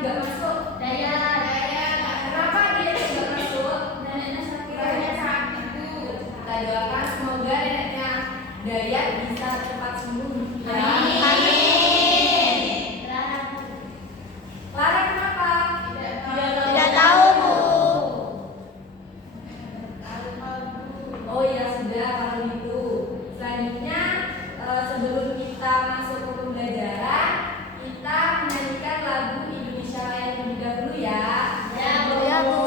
nggak masuk? Daya. Kenapa dia nggak masuk? Neneknya sakit. Kita doakan semoga neneknya Daya bisa cepat sembuh. Lara kenapa? Tidak tahu, Bu. Oh ya sudah, kalau gitu selanjutnya sebelum kita masuk ke pembelajaran, kita menyanyikan lagu Indonesia Raya terlebih dahulu ya. Ya, Bu.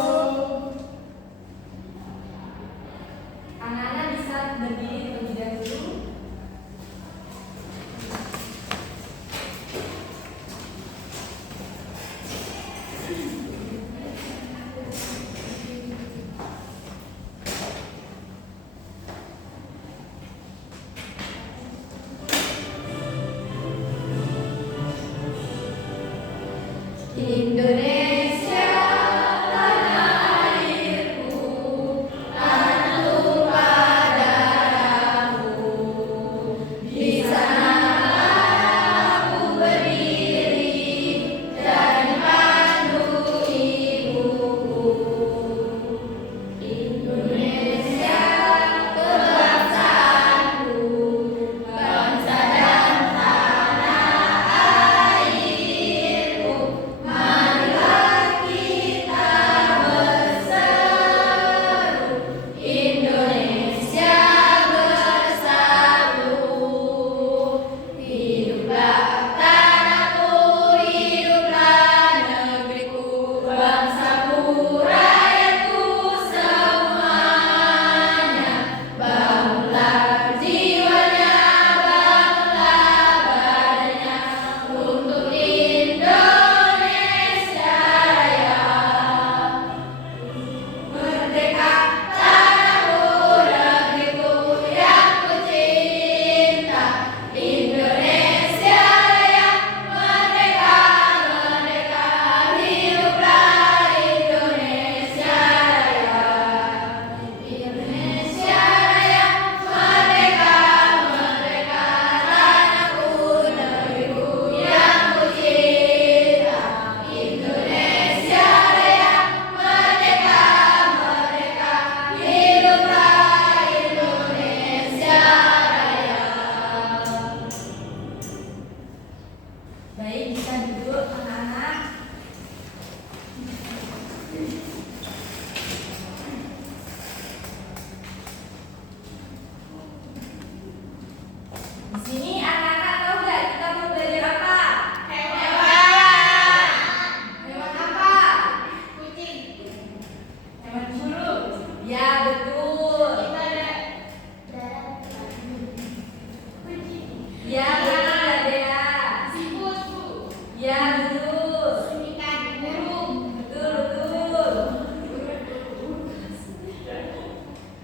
Anak-anak bisa berdiri terlebih dahulu. Indonesia tanah airku, tanah tumpah darahku. Di sana aku berdiri dan dipandu ibuku. Indonesia kebangsaanku, bangsa dan tanah airku. Marilah kita berseru, Indonesia bersatu. Hiduplah tanahku, hiduplah negeriku, bangsaku, rakyatku semuanya. Bangunlah jiwanya, bangunlah badannya untuk Indonesia Raya. Merdeka tanahku, negeriku yang kucinta. Indonesia Raya, merdeka, merdeka, hiduplah Indonesia Raya. Indonesia Raya, merdeka, merdeka, tanahku, negeriku yang kucinta. Indonesia Raya, merdeka, merdeka, hiduplah Indonesia Raya. Baik, bisa duduk anak-anak. Di sini anak-anak tahu nggak kita mau belajar apa? Hewan. Hewan apa? Kucing. Hewan bulu. Ya betul. Ya betul ya. Siput. Ya betul. Burung. Betul betul.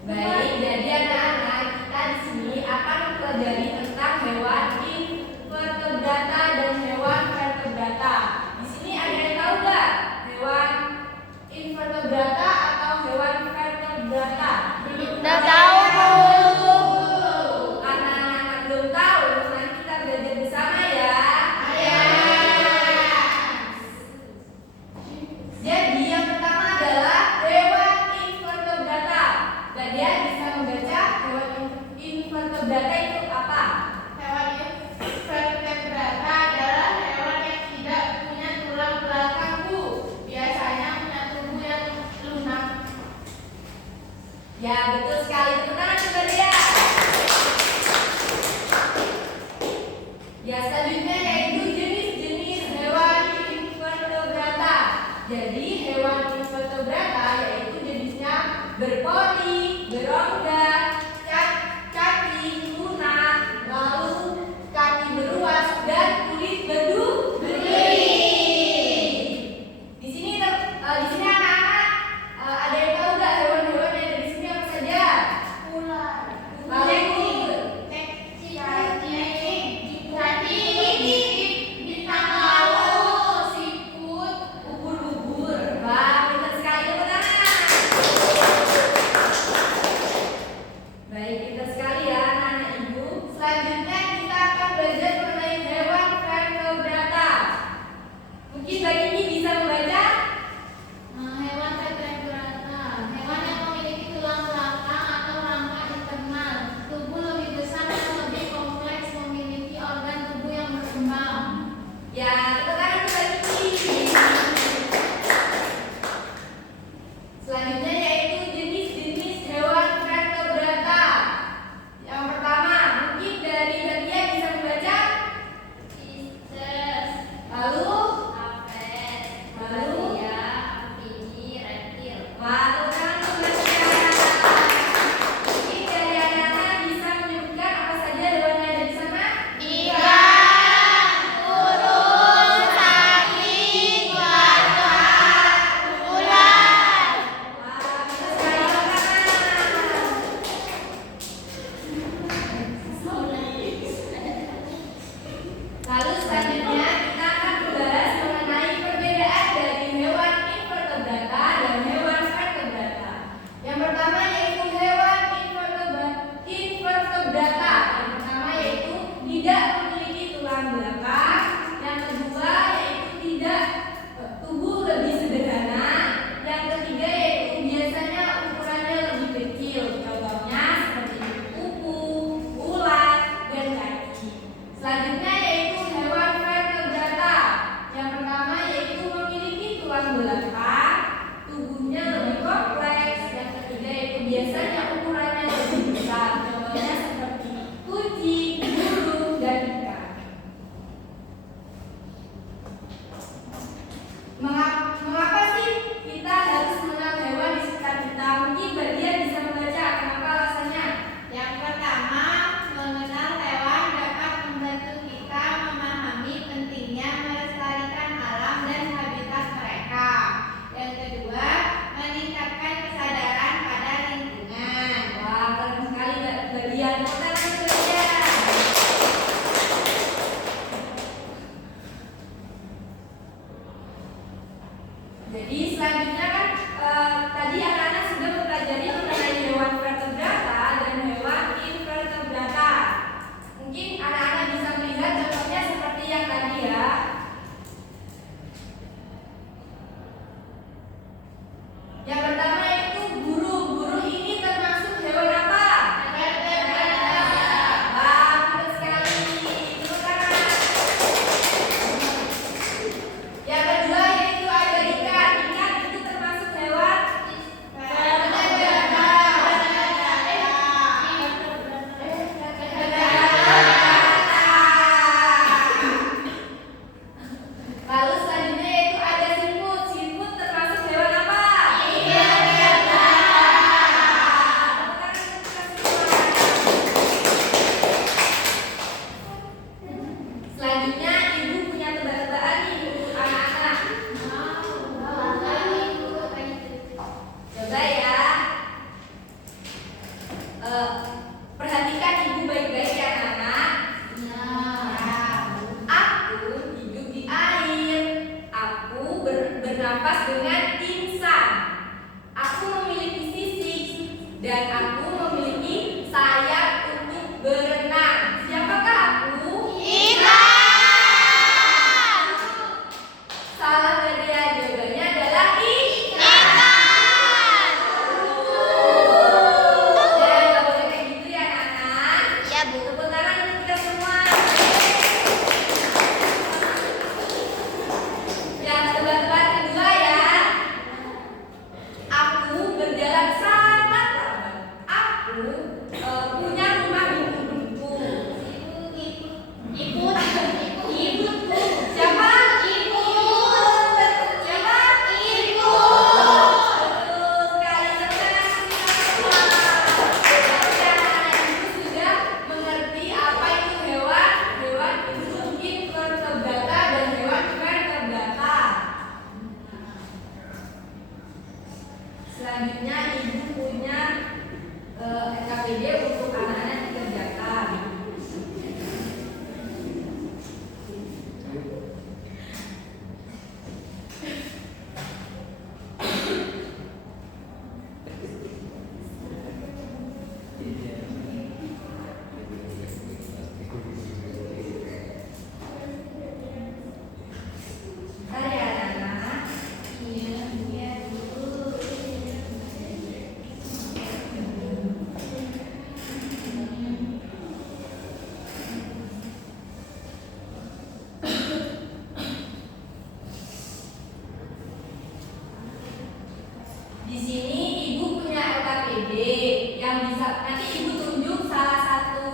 Baik, jadi anak-anak kita di sini akan mempelajari tentang hewan invertebrata dan hewan vertebrata. Di sini ada yang tahu nggak hewan invertebrata atau hewan vertebrata? Tidak tahu, Bu. Karena anak-anak belum tahu, nanti kita belajar bersama ya. Jadi yang pertama adalah hewan invertebrata. Kalian bisa membaca hewan invertebrata itu apa? Hewan invertebrata adalah hewan yang tidak punya tulang belakang, Bu. Biasanya punya tubuh yang lunak. Ya betul sekali. Tepuk tangan coba dia. Ya selanjutnya yaitu jenis-jenis hewan invertebrata. Jadi hewan invertebrata yaitu jenisnya berpori, berongga, kaki lunak, lalu kaki beruas dan kulit berduri. Di sini anak-anak ada yang tahu nggak hewan-hewan yang ada di sini apa saja? Ular. Lalu Cacing, bintang laut, siput, ubur-ubur. tulang belakang, tubuhnya lebih kompleks. Yang ketiga yaitu biasanya ukurannya lebih besar. Contohnya seperti kucing, burung, dan ikan. Mengapa sih kita harus mengenal hewan di sekitar kita? Mungkin Mbak Dian bisa membaca. Kenapa alasannya? Yang pertama, mengenal hewan dapat membantu kita memahami pentingnya melestarikan alam dan habitat mereka. Yang kedua, meningkatkan kesadaran pada lingkungan. Wah, keren sekali Mbak Dian. Tepuk tangan untuk Mbak Dian. Jadi selanjutnya kan tadi anak-anak sudah mempelajari mengenai hewan vertebrata dan hewan invertebrata. Mungkin anak-anak bisa melihat contohnya seperti yang tadi ya. Yang pertama yaitu burung. Burung ini termasuk hewan apa? Vertebrata. Wah, betul sekali. Tepuk tangan. Yang kedua yaitu ada ikan. Ikan itu termasuk hewan Vertebrata. Lalu selanjutnya yaitu ada siput. Siput termasuk hewan apa? Selanjutnya ibu punya tebak-tebakan nih untuk anak-anak. Coba ya. Perhatikan ibu baik-baik ya anak-anak. Aku hidup di air. Aku bernafas dengan insan. Aku memiliki sisik dan aku memiliki sayap untuk berenang. Siapakah aku? Salah Nadia, jawabannya adalah ikan. Ya, nggak boleh kayak gitu ya anak-anak. Ya, Bu. Tepuk tangan untuk kita semua. Yang tebak-tebakan kedua ya. Aku berjalan sangat lambat. Aku punya rumah di gunungku. Iput. Iputku. Siapa? Iput. Siapa? Iput. Betul sekali. Ibu sudah mengerti apa itu hewan. Hewan itu invertebrata dan hewan vertebrata. Selanjutnya ibu punya NKPD untuk anak-anak dikerjakan. Bentar ya anak-anak. Di sini ibu punya LKPD yang bisa nanti ibu tunjuk salah satu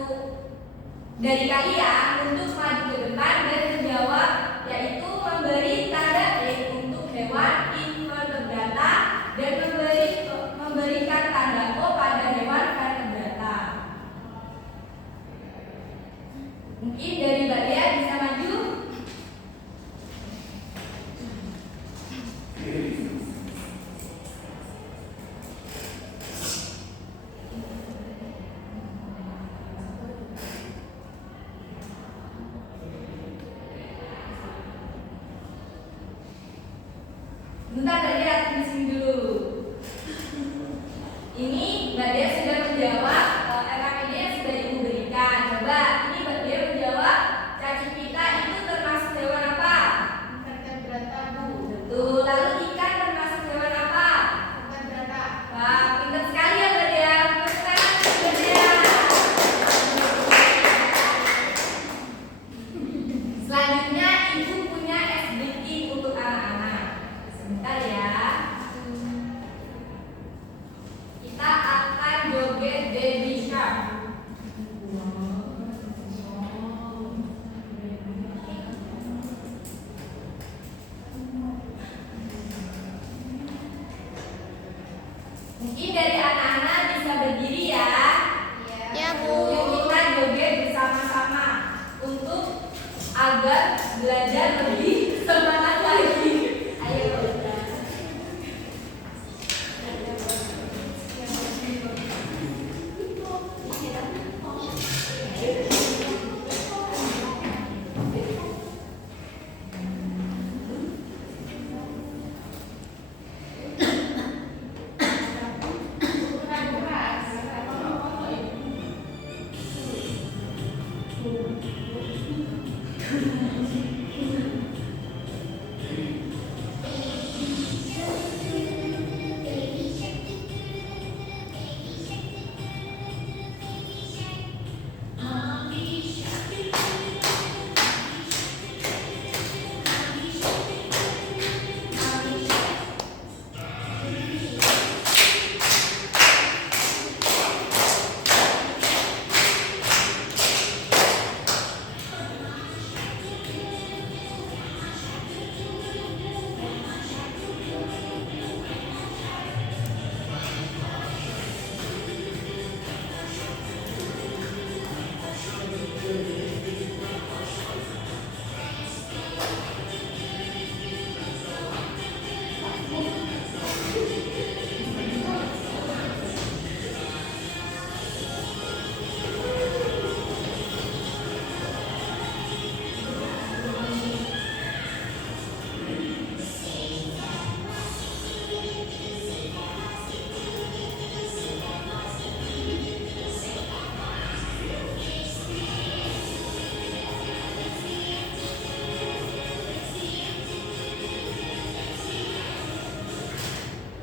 dari kalian untuk maju ke depan dan menjawab, yaitu memberi tanda titik untuk hewan invertebrata dan memberikan tanda O pada hewan vertebrata. Mungkin dari Mbak Dea bisa maju. Bentar Mbak Dea, tunggu sini dulu. Ini Mbak Dea sudah menjawab LKPD yang sudah ibu berikan. Coba ini Mbak Dea menjawab, cacing pita itu termasuk hewan apa? Vertebrata, Bu. Betul. Lalu ikan termasuk hewan apa? Vertebrata. Wah, pintar sekali ya Mbak Dea. Tepuk tangan untuk Mbak Dea. Selanjutnya ibu punya SBT untuk anak-anak. Sebentar Mungkin dari anak-anak bisa berdiri ya. Ya, Bu. Yuk kita joget bersama-sama untuk agar belajar lebih semangat lagi. Ayo.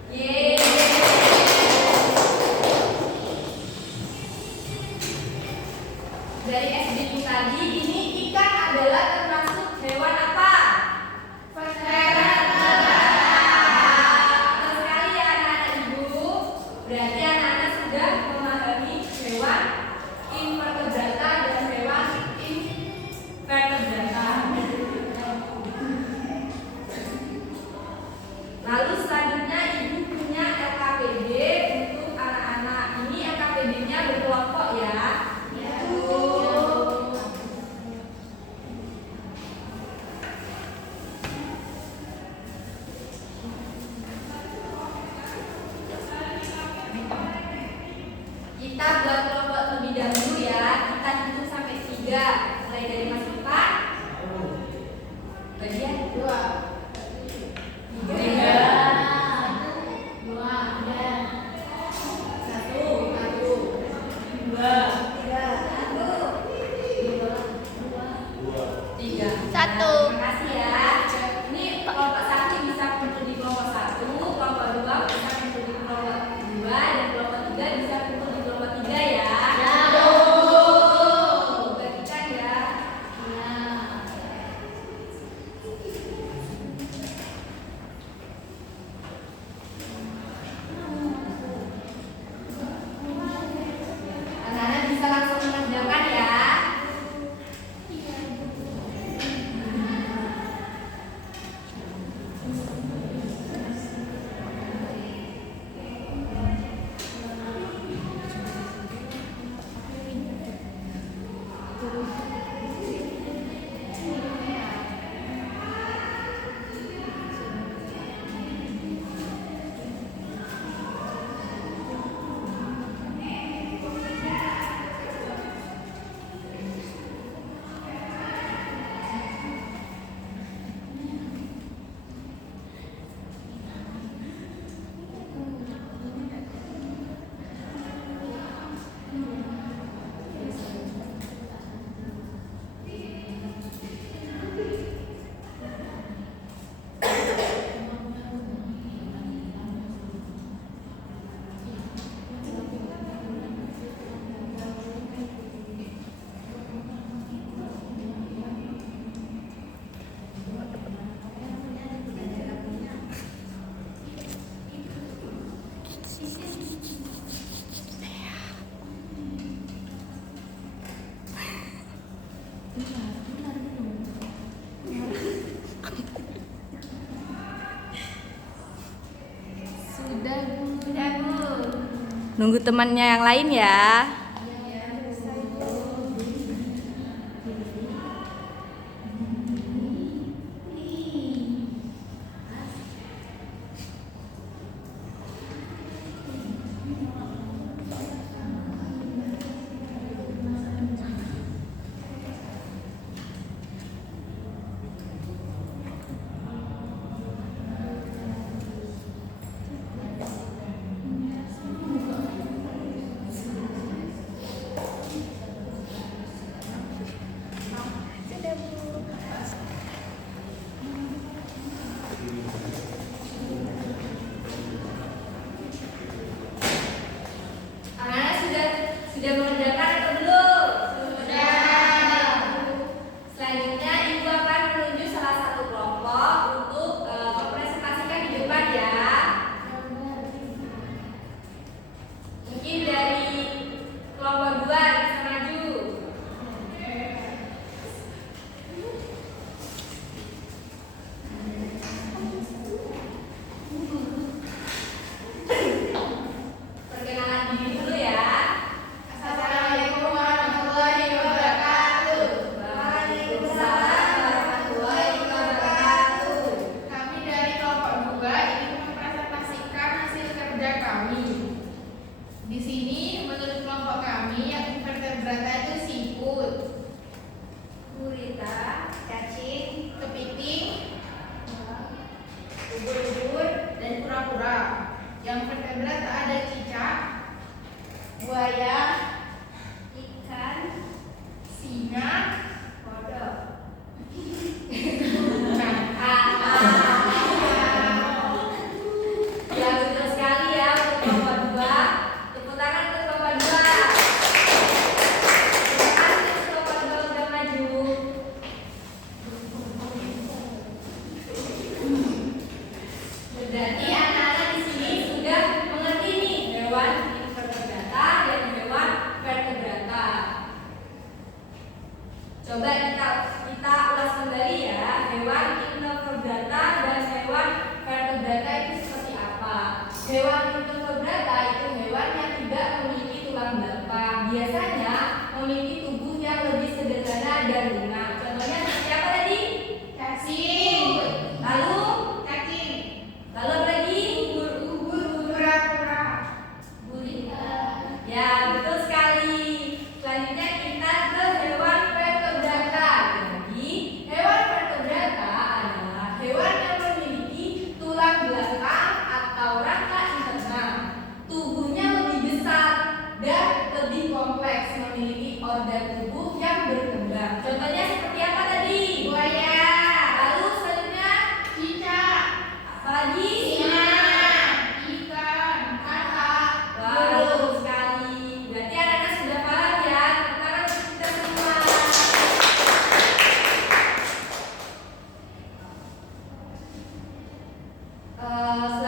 Yeay. Dari SD tadi, ini ikan adalah termasuk hewan apa? Vertebrata. Betul sekali ya anak-anak ibu. Berarti anak-anak sudah memahami hewan invertebrata dan hewan invertebrata. Lalu selanjutnya ibu punya LKPD untuk anak-anak. Ini LKPD-nya berkelompok ya. Kita buat kelompok lebih dahulu ya. Kita hitung sampai 3. Mulai dari Mas Ipan. Bagian 2. 3. 2. Satu. Terima kasih ya. Ini kelompok 1 bisa kumpul di kelompok 1, kelompok 2 bisa kumpul di kelompok 2, dan kelompok 3 bisa kumpul di kelompok 3 ya. Bagikan ya. Anak-anak bisa langsung mengerjakan ya. Sudah Bu. Nunggu temannya yang lain ya. Sudah mengerjakan atau belum? Sudah. Selanjutnya ibu akan menunjuk salah satu kelompok untuk mempresentasikan di depan ya. Mungkin dari kelompok 2 bisa maju. Perkenalan diri dulu ya. Assalamualaikum warahmatullahi wabarakatuh. Waalaikumsalam warahmatullahi wabarakatuh. Kami dari kelompok 2 ingin mempresentasikan hasil kerja kami. Di sini menurut kelompok kami yang invertebrata itu siput, Gurita, cacing, kepiting, ubur-ubur, dan kura-kura. Yang vertebrata ada cicak, buaya, ikan, singa, kodok. Ya betul sekali ya untuk kelompok 2. Tepuk tangan untuk kelompok 2. Terima kasih untuk kelompok 2 sudah maju. Berarti anak-anak di sini sudah mengerti nih hewan invertebrata dan hewan vertebrata. Coba kita ulas kembali ya, hewan invertebrata dan hewan vertebrata itu seperti apa? Hewan invertebrata itu hewan yang tidak memiliki tulang belakang. Biasanya memiliki tubuh yang lebih sederhana dan lunak. Contohnya seperti apa tadi? Cacing, Lalu cacing, apa lagi? kura-kura, Ya, betul sekali. Selanjutnya kita ke hewan vertebrata. Jadi, hewan vertebrata adalah hewan yang memiliki tulang belakang atau rangka internal. Tubuhnya lebih besar dan lebih kompleks, memiliki organ tubuh yang berkembang. Contohnya seperti apa tadi? buaya, Lalu selanjutnya cicak, apalagi? singa, ikan, kakak, Wah, betul sekali. Berarti anak-anak sudah paham ya. Tepuk tangan untuk kita semua. Selanjutnya